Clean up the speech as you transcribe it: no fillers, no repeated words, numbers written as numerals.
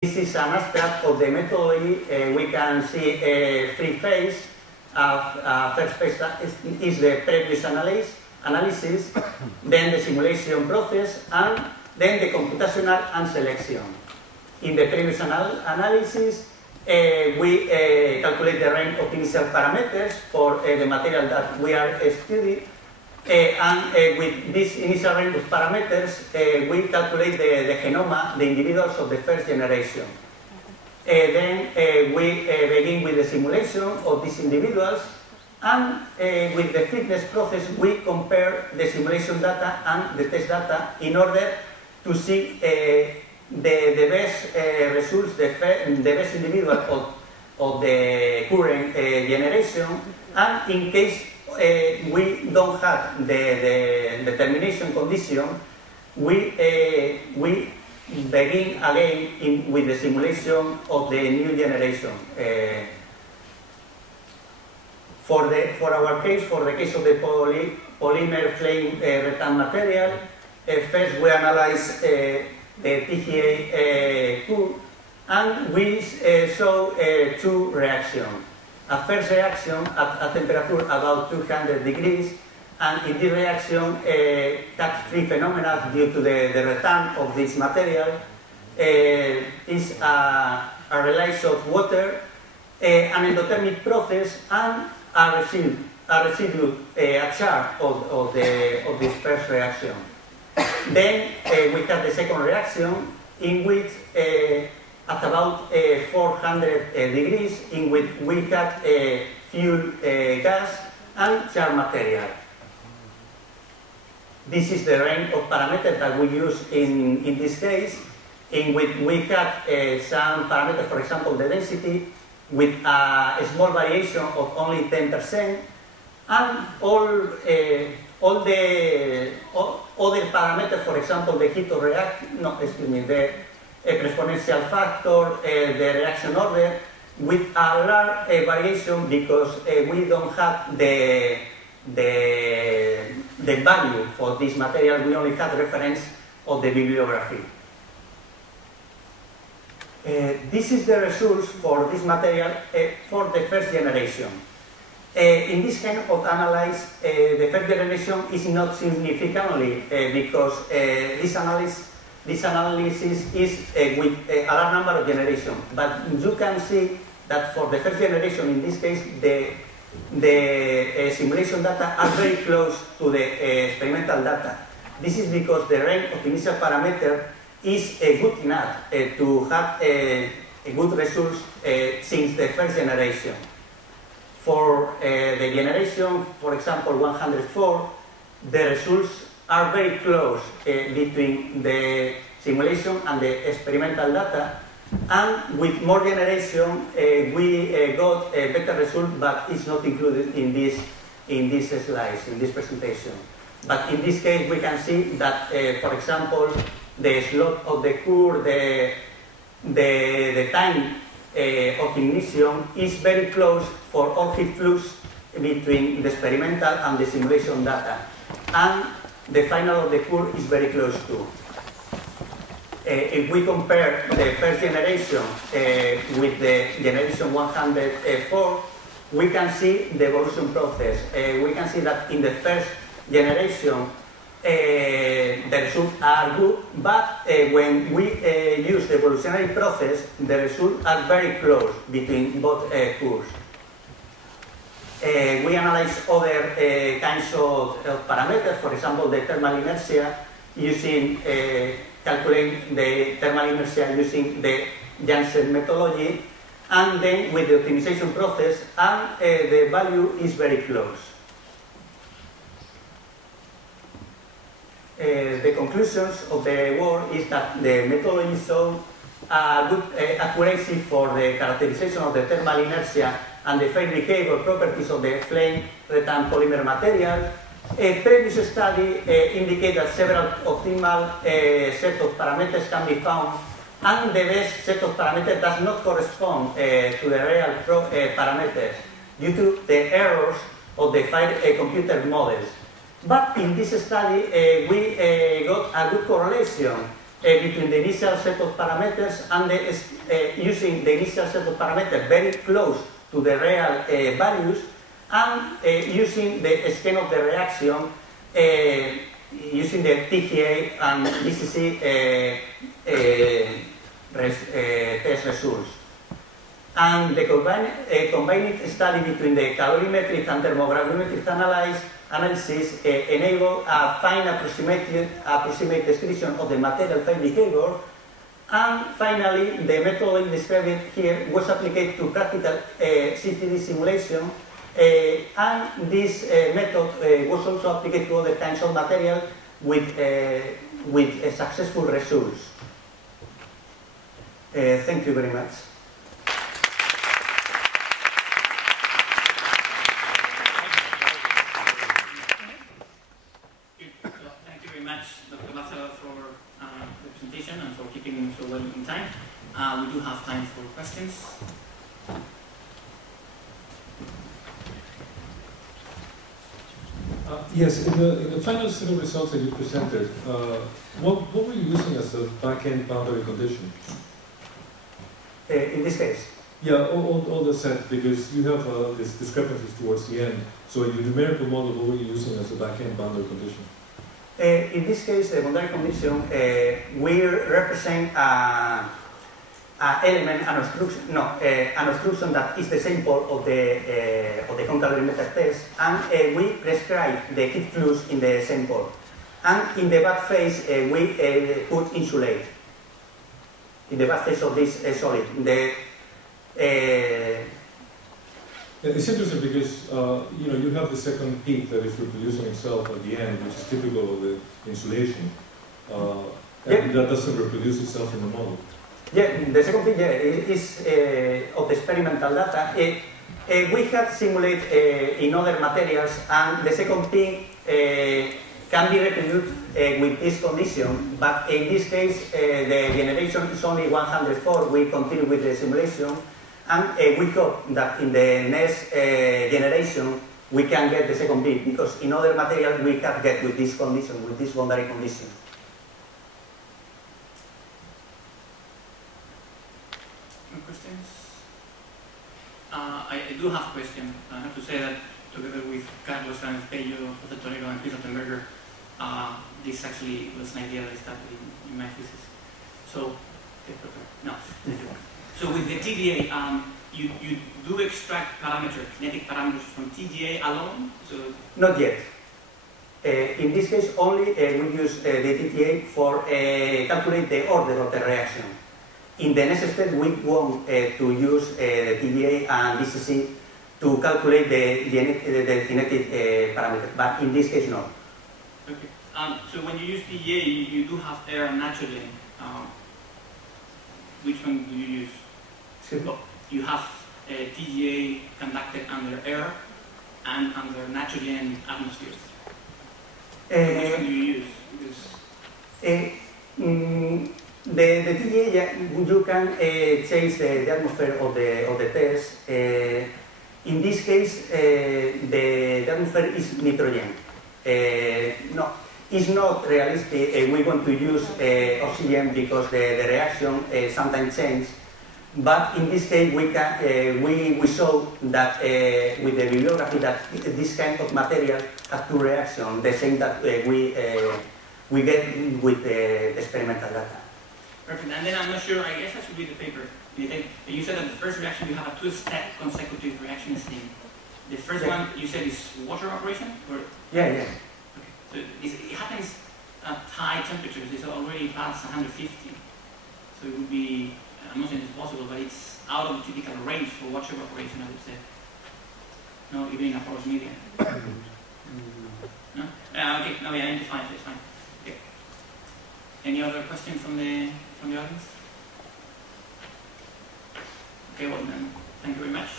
This is an aspect of the methodology. We can see three phases. First phase is the previous analysis, then the simulation process, and then the computational and selection. In the previous analysis, we calculate the range of initial parameters for the material that we are studying. And with this initial range of parameters, we calculate the genome, the individuals of the first generation. Then we begin with the simulation of these individuals, and with the fitness process, we compare the simulation data and the test data in order to see the best results, the best individual of the current generation, and in case we don't have the determination condition, we begin again with the simulation of the new generation. For our case, for the case of the polymer flame retardant material, first we analyze the TGA curve, and we show two reactions. A first reaction at a temperature about 200 degrees, and in this reaction, cut-free phenomena due to the return of this material is a release of water, an endothermic process, and a residue, a charge of this first reaction. Then we have the second reaction, in which at about 400 degrees, in which we have fuel gas and charged material. This is the range of parameters that we use in this case, in which we have some parameters, for example, the density, with a small variation of only 10%, and all the other parameters, for example, the heat of reaction, the exponential factor, the reaction order, with a large variation, because we don't have the value for this material. We only have reference of the bibliography. This is the results for this material for the first generation. In this kind of analysis, the first generation is not significantly because this analysis is with a large number of generations. But you can see that for the first generation, in this case, the simulation data are very close to the experimental data. This is because the range of initial parameter is good enough to have a good results since the first generation. For the generation, for example, 104, the results are very close between the simulation and the experimental data, and with more generation we got a better result, but it's not included in this slides, in this presentation. But in this case we can see that, for example, the slope of the curve, the time of ignition is very close for all heat flux between the experimental and the simulation data, and the final of the curve is very close too. If we compare the first generation with the generation 104, we can see the evolution process. We can see that in the first generation the results are good, but when we use the evolutionary process, the results are very close between both curves. We analyze other kinds of parameters, for example, the thermal inertia, using calculating the thermal inertia using the Janssen methodology, and then with the optimization process, and the value is very close. The conclusions of the work is that the methodology shows a good accuracy for the characterization of the thermal inertia and the phase behavior properties of the flame retardant polymer material. A previous study indicated that several optimal set of parameters can be found, and the best set of parameters does not correspond to the real parameters due to the errors of the computer models. But in this study, we got a good correlation between the initial set of parameters and using the initial set of parameters very close to the real values, and using the scheme of the reaction using the TGA and DCC test results. And the combined study between the calorimetric and thermogravimetric analysis enable a fine approximate description of the material phase behavior. And finally, the method described here was applied to practical CFD simulation, and this method was also applied to other kinds of material with successful results. Thank you very much. And for keeping so well in time. We do have time for questions. Yes, in the final set of results that you presented, what were you using as a back-end boundary condition? In this case? Yeah, all the set, because you have these discrepancies towards the end. So in your numerical model, what were you using as a back-end boundary condition? In this case, the boundary condition, we represent an element, an obstruction that is the sample of the concalorimeter test, and we prescribe the heat flux in the sample. And in the back phase, we put insulate. In the back phase of this solid. It's interesting because you have the second peak that is reproducing itself at the end, which is typical of the insulation, and that doesn't reproduce itself in the model. Yeah, the second peak is of the experimental data. We have simulated in other materials, and the second peak can be reproduced with this condition, but in this case the generation is only 104. We continue with the simulation. And we hope that in the next generation we can get the second peak, because in other materials we can't get with this condition, with this boundary condition. More questions? I do have a question. I have to say that together with Carlos Fernández-Pello, José Torero, and Chris Ottenberger, this actually was an idea that I started in my thesis. So, no. So with the TGA, you do extract parameters, kinetic parameters from TGA alone? So not yet. In this case, only we use the TGA for calculate the order of the reaction. In the next step, we want to use the TGA and DCC to calculate the kinetic parameter, but in this case, no. Okay. So when you use TGA, you do have air and nitrogen. Which one do you use? Well, you have TGA conducted under air and under nitrogen atmospheres. Which one do you use? The TGA, you can change the atmosphere of the test. In this case, the atmosphere is nitrogen. No, it's not realistic. We want to use oxygen because the reaction sometimes changes. But in this case, we can we show that with the bibliography that this kind of material has two reactions, the same that we get with the experimental data. Perfect. And then I'm not sure. I guess I should read the paper. You said that the first reaction you have a two-step consecutive reaction scheme. The first one you said is water operation, or yeah. Okay. So it happens at high temperatures. It's already past 150. So it would be. I'm not saying it's possible, but it's out of the typical range for water evaporation, I would say. No, even in a porous medium. No? Okay, no, yeah, it's fine, it's fine. Okay. Any other questions from the audience? Okay, well then, thank you very much.